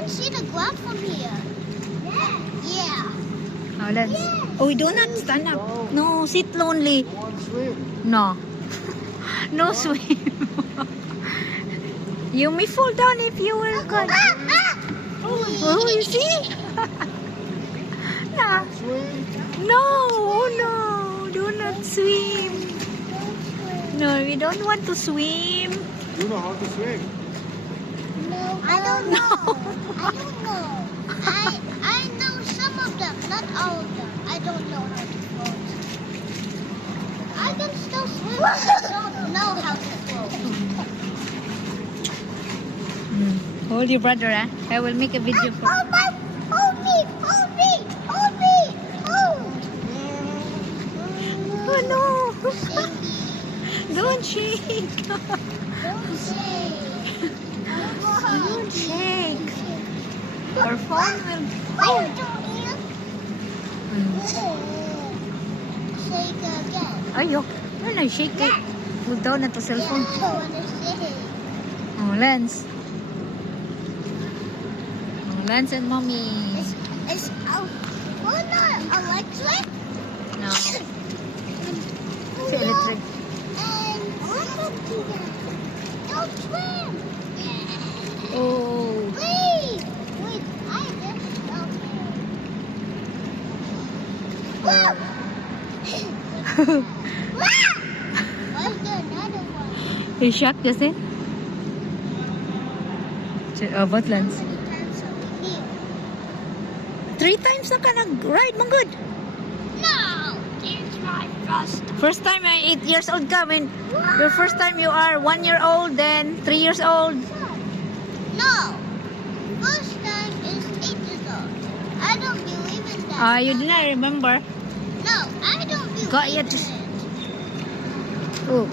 can see the ground from here. Yeah. Oh, let's. Oh, do not stand up. No, sit lonely. Go on, swim. No. No swim. You may fall down if you will go. Oh, you see? No. Swim. No, no. Do not swim. No, we don't want to swim. You know how to swim. No, I don't know. I don't know. I know some of them, not all of them. I don't know how to float. I can still swim, but I don't know how to float. Hold your brother, eh? I will make a video for Hold me! Hold me! Hold me! Hold me! Hold! Oh no! Shaky. Don't shake! Don't shake. Don't shake! Our phone will... Why you doing it? Mm. Shake again. Ayok! Ano na, shake it. Pull down na to cellphone. Yeah, I wanna shake. Oh, Lance. Oh, Lance and mommy. It's not electric. No. It's electric. And don't swim. Oh. Wait, I just felt it. Whoa! Where's another one? You shocked kasi? What, Lance? How many times are we here? 3 times na ka nag-ride, mong good. No, it's my first. First time, 8 years old ka. When your first time you are 1 year old, then 3 years old. No, first time is 8 years old. I don't believe in that. You did not remember. No, I don't believe Got you in to- it. Oh.